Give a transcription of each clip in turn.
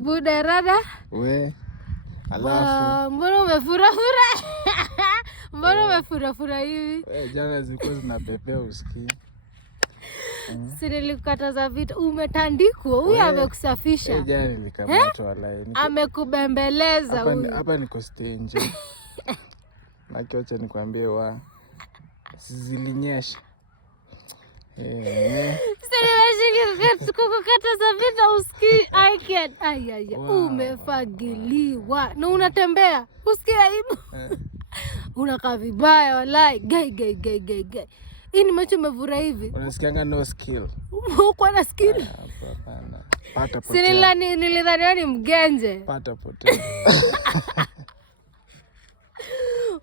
Buda rada. We. Alafu. Mbona umefura-fura? Mbona umefura-fura hivi? Jana zilikuwa zinapepea usikii. Si nilikukataza vitu. Umetandikwa. Huyu amekusafisha. Jana nilikamatwa walai. Amekubembeleza huyu. Hapa niko stage. Nakiocha nikwambie zilinyesha. Kukukataza vitu usikii. I can't. Umefagiliwa. Na unatembea. Usikii aibu. Unakaa vibaya walai. Gai. Hii ni macho umevura hivi. Unasikianga no skill. Uko na skill. Hapana. Pata potea. Si nilidhani ni mgenje. Pata potea.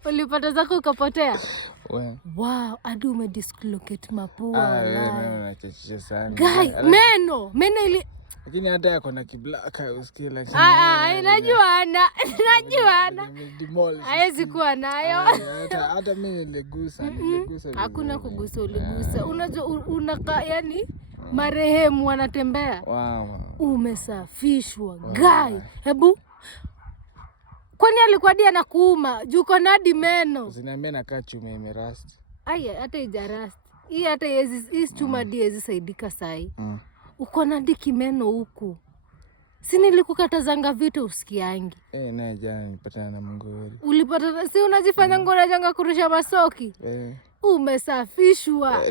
Ulipata zako ukapotea. Wow, adu umedislocate mapua walai. Unachachisha sana. Gai, meno ili. Lakini hata yako na kiblaka usikii lakini. Najua ana. Haiwezi kuwa nayo. Hata mimi niligusa. Hakuna kugusa, uligusa. Unajua unaka yani marehemu wanatembea. Wow. Umesafishwa. Gai, hebu. Kwani alikuwa dia na kuuma? Juko nadi meno. Usiniambie nakaa chuma imerust. Hata ijarust. Hii hata hii chuma dia hizi saidika sai. Uko nadi kimeno huku. Si nilikukatazanga vitu usikiangi. Naye jana nilipatana na mngori. Ulipata si unajifanya ngora janga kurusha masoki? Umesafishwa.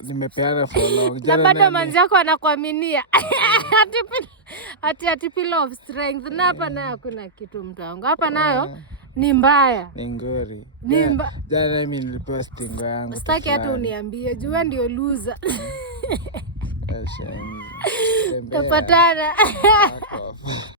Nimepeana for long. Na bado manzi yako anakuaminia. Ati pillar of strength. Na hapa nayo hakuna kitu mtu wangu. Hapa nayo ni mbaya. Ni ngori. Jana mimi nilipewa stingo yangu. Sitaki hata uniambie. Jua ndio loser. Tapatana.